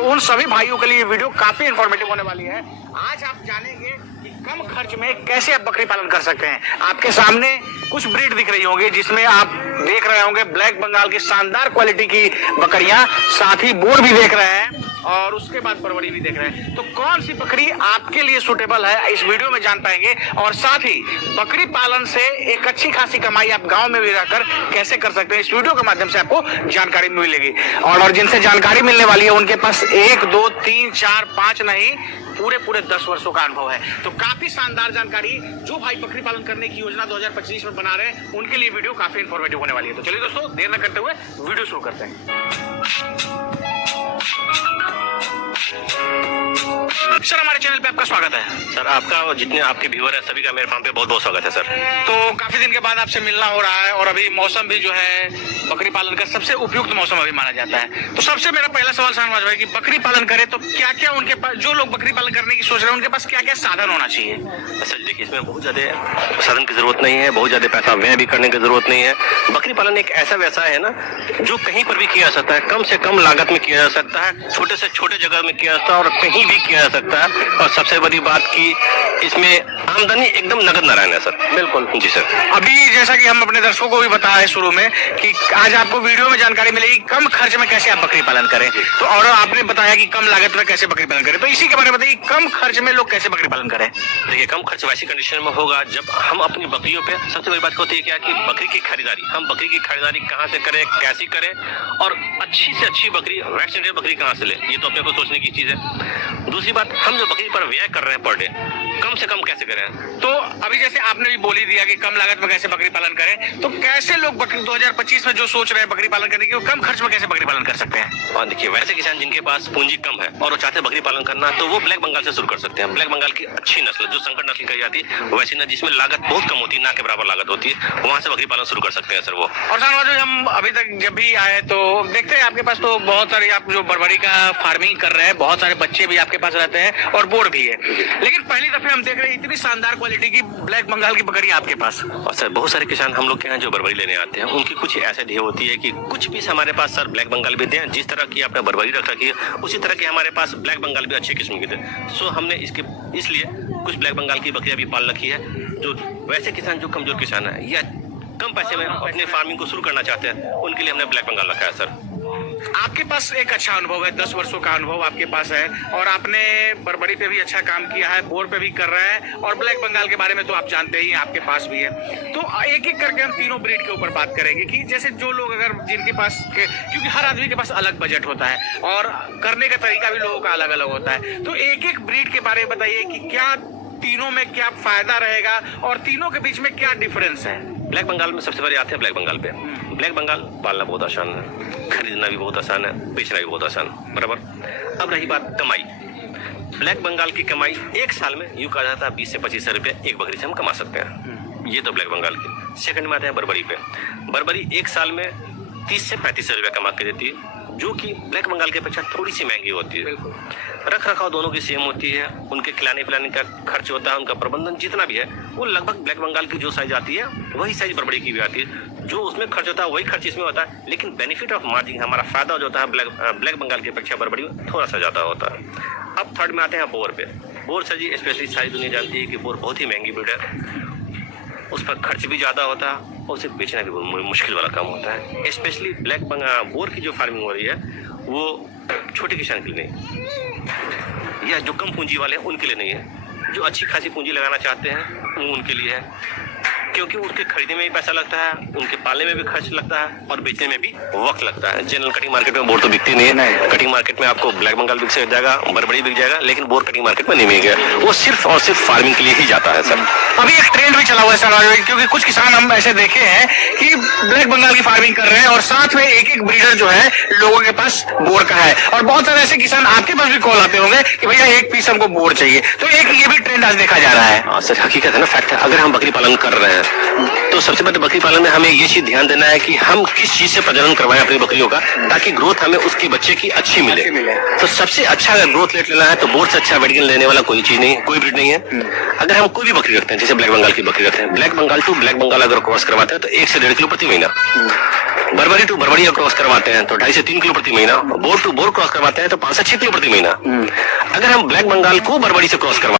तो उन सभी भाइयों के लिए ये वीडियो काफी इंफॉर्मेटिव होने वाली है। आज आप जानेंगे कि कम खर्च में कैसे आप बकरी पालन कर सकते हैं। आपके सामने कुछ ब्रीड दिख रही होंगी जिसमें आप देख रहे होंगे ब्लैक बंगाल की शानदार क्वालिटी की बकरियां, साथ ही बोर भी देख रहे हैं और उसके बाद परवरी भी देख रहे हैं। तो कौन सी बकरी आपके लिए सूटेबल है इस वीडियो में जान पाएंगे, और साथ ही बकरी पालन से एक अच्छी खासी कमाई आप गांव में भी रहकर कैसे कर सकते हैं, इस वीडियो के माध्यम से आपको जानकारी मिलेगी। और जिनसे जानकारी मिलने वाली है उनके पास 1, 2, 3, 4, 5 नहीं, पूरे 10 वर्षों का अनुभव है। तो काफी शानदार जानकारी जो भाई बकरी पालन करने की योजना 2025 में बना रहे हैं उनके लिए वीडियो काफी इंफॉर्मेटिव होने वाली है। तो चलिए दोस्तों, देर न करते हुए वीडियो शुरू करते हैं। सर, हमारे चैनल पे आपका स्वागत है। सर, आपका और जितने आपके व्यूअर हैं सभी का मेरे फार्म पे बहुत बहुत स्वागत है सर। तो काफी दिन के बाद आपसे मिलना हो रहा है और अभी मौसम भी जो है बकरी पालन का सबसे उपयुक्त मौसम अभी माना जाता है। तो सबसे मेरा पहला सवाल शाहनवाज भाई कि बकरी पालन करे तो क्या क्या उनके पास, जो लोग बकरी पालन करने की सोच रहे हैं उनके पास क्या क्या साधन होना चाहिए? सर देखिए, इसमें बहुत ज्यादा साधन की जरूरत नहीं है, बहुत ज्यादा पैसा व्यय भी करने की जरूरत नहीं है। बकरी पालन एक ऐसा व्यवसाय है ना जो कहीं पर भी किया जा सकता है, कम से कम लागत में किया जा सकता है, छोटे से छोटे जगह में किया जा सकता है और कहीं भी किया जा सकता है। और सबसे बड़ी बात की इसमें आमदनी एकदम नगद नारायण है सर। बिल्कुल जी सर। अभी जैसा कि हम अपने दर्शकों को भी बताया शुरू में कि आज आपको वीडियो में जानकारी मिलेगी कम खर्च में कैसे आप बकरी पालन करें, तो और आपने बताया कि कम लागत में कैसे बकरी पालन करें, तो इसी के बारे में बताइए कम खर्च में लोग कैसे बकरी पालन करें। देखिए, कम खर्च वैसी कंडीशन में होगा जब हम अपनी बकरियों पे, सबसे बड़ी बात होती है क्या कि बकरी की खरीदारी, हम बकरी की खरीदारी कहाँ से करें, कैसी करें और अच्छी से अच्छी बकरी, वैक्सीनेटेड बकरी कहाँ से लें, ये तो अपने को सोचने की चीज है। दूसरी बात, हम जो बकरी पर व्यय कर रहे हैं पर डे, कम से कम कैसे करें। तो अभी जैसे आपने भी बोल ही दिया कि कम लागत में कैसे बकरी पालन करें, तो कैसे लोग बकरी 2025 में जो सोच रहे हैं बकरी पालन करने की, वो कम खर्च में कैसे बकरी पालन कर सकते हैं? और देखिए, वैसे किसान जिनके पास पूंजी कम है और वो चाहते हैं बकरी पालन करना, तो वो ब्लैक बंगाल से शुरू कर सकते हैं। ब्लैक बंगाल की अच्छी नस्ल जो संकर नस्ल कही जाती है, वैसी न जिसमें लागत बहुत कम होती है, ना के बराबर लागत होती है, वहां से बकरी पालन शुरू कर सकते हैं सर वो। और शाहनवाज, हम अभी तक जब भी आए तो देखते हैं आपके पास तो बहुत सारे, आप जो बरबरी का फार्मिंग कर रहे हैं, बहुत सारे बच्चे भी आपके पास रहते हैं और बोर भी है, लेकिन पहली दफे हम देख रहे हैं इतनी शानदार क्वालिटी की ब्लैक बंगाल की बकरी आपके पास। और सर बहुत सारे किसान हम लोग के यहाँ जो बरबरी लेने आते हैं उनकी कुछ ऐसे ध्येय होती है कि कुछ पीस हमारे पास सर ब्लैक बंगाल भी दें, जिस तरह की आपने बरबरी रख रखी है उसी तरह की हमारे पास ब्लैक बंगाल भी अच्छी किस्म की दें। सो हमने इसलिए कुछ ब्लैक बंगाल की बकरियां भी पाल रखी है। जो वैसे किसान जो कमजोर किसान है या कम पैसे में अपने फार्मिंग को शुरू करना चाहते हैं, उनके लिए हमने ब्लैक बंगाल रखा है सर। आपके पास एक अच्छा अनुभव है, 10 वर्षों का अनुभव आपके पास है और आपने बरबरी पे भी अच्छा काम किया है, बोर पे भी कर रहे हैं और ब्लैक बंगाल के बारे में तो आप जानते ही हैं, आपके पास भी है। तो एक एक करके हम तीनों ब्रीड के ऊपर बात करेंगे कि जैसे जो लोग अगर जिनके पास क्योंकि हर आदमी के पास अलग बजट होता है और करने का तरीका भी लोगों का अलग अलग होता है, तो एक एक ब्रीड के बारे में बताइए कि क्या तीनों में क्या फायदा रहेगा और तीनों के बीच में क्या डिफरेंस है। ब्लैक बंगाल में सबसे पहले आते हैं ब्लैक बंगाल पे। ब्लैक बंगाल पालना बहुत आसान है, खरीदना भी बहुत आसान है, बेचना भी बहुत आसान, बराबर। अब रही बात कमाई, ब्लैक बंगाल की कमाई एक साल में यूं कहा जाता है 20 से 25 रुपये एक बकरी से हम कमा सकते हैं। ये तो ब्लैक बंगाल की। सेकंड में आते हैं बरबरी पे। बरबरी एक साल में 30 से 35 रुपये कमा के देती है, जो कि ब्लैक बंगाल की अपेक्षा थोड़ी सी महंगी होती है। रख रखाव दोनों की सेम होती है, उनके खिलाने पिलाने का खर्च होता है, उनका प्रबंधन जितना भी है वो लगभग ब्लैक बंगाल की जो साइज आती है वही साइज बरबरी की भी आती है। जो उसमें खर्च होता है वही खर्च इसमें होता है, लेकिन बेनिफिट ऑफ मार्जिन, हमारा फायदा जो होता है ब्लैक बंगाल की अपेक्षा बरबरी में थोड़ा सा ज़्यादा होता है। अब थर्ड में आते हैं बोर पे। बोर से जी स्पेशली सारी दुनिया जानती है कि बोर बहुत ही महंगी ब्रीड है, उस पर खर्च भी ज़्यादा होता है और उसे बेचना भी मुश्किल वाला काम होता है। स्पेशली ब्लैक बोर की जो फार्मिंग हो रही है वो छोटे किसान के लिए नहीं, या जो कम पूंजी वाले हैं उनके लिए नहीं है। जो अच्छी खासी पूंजी लगाना चाहते हैं वो उनके लिए है, क्योंकि उसके खरीदने में भी पैसा लगता है, उनके पालने में भी खर्च लगता है और बेचने में भी वक्त लगता है। जनरल कटिंग मार्केट में बोर तो बिकती नहीं है। कटिंग मार्केट में आपको ब्लैक बंगाल बिक जाएगा, बरबरी बिक जाएगा, लेकिन बोर कटिंग मार्केट में नहीं मिलेगा। वो सिर्फ और सिर्फ फार्मिंग के लिए ही जाता है सर। अभी एक ट्रेंड भी चला हुआ है सर, क्योंकि कुछ किसान हम ऐसे देखे हैं कि ब्लैक बंगाल की फार्मिंग कर रहे हैं और साथ में एक एक ब्रीडर जो है लोगों के पास बोर का है, और बहुत सारे ऐसे किसान आपके पास भी कॉल आते होंगे कि भैया एक पीस हमको बोर चाहिए। तो एक ये भी ट्रेंड आज देखा जा रहा है। हाँ सर, हकीकत है ना, फैक्ट है। अगर हम बकरी पालन कर रहे हैं तो सबसे पहले बकरी पालन में हमें ये चीज ध्यान देना है कि हम किस चीज से प्रजनन करवाएं अपनी बकरियों का, ताकि ग्रोथ हमें उसके बच्चे की अच्छी मिले। तो सबसे अच्छा अगर ग्रोथ रेट लेना है तो बोर से अच्छा वेट गेन लेने वाला कोई चीज नहीं, कोई ब्रीड नहीं है। अगर हम कोई भी बकरी रखते हैं, जैसे ब्लैक बंगाल की बकरी रखते हैं, black Bengal to black Bengal अगर क्रॉस करवाते हैं तो 1 से 1.5 किलो प्रति महीना बरबरी टू बरबरिया क्रॉस करवाते हैं तो 2.5 से 3 किलो प्रति महीना, बोर टू बोर क्रॉस करवाते हैं तो 5 से 6 किलो प्रति महीना। अगर हम ब्लैक बंगाल को बरबरी से क्रॉस करवा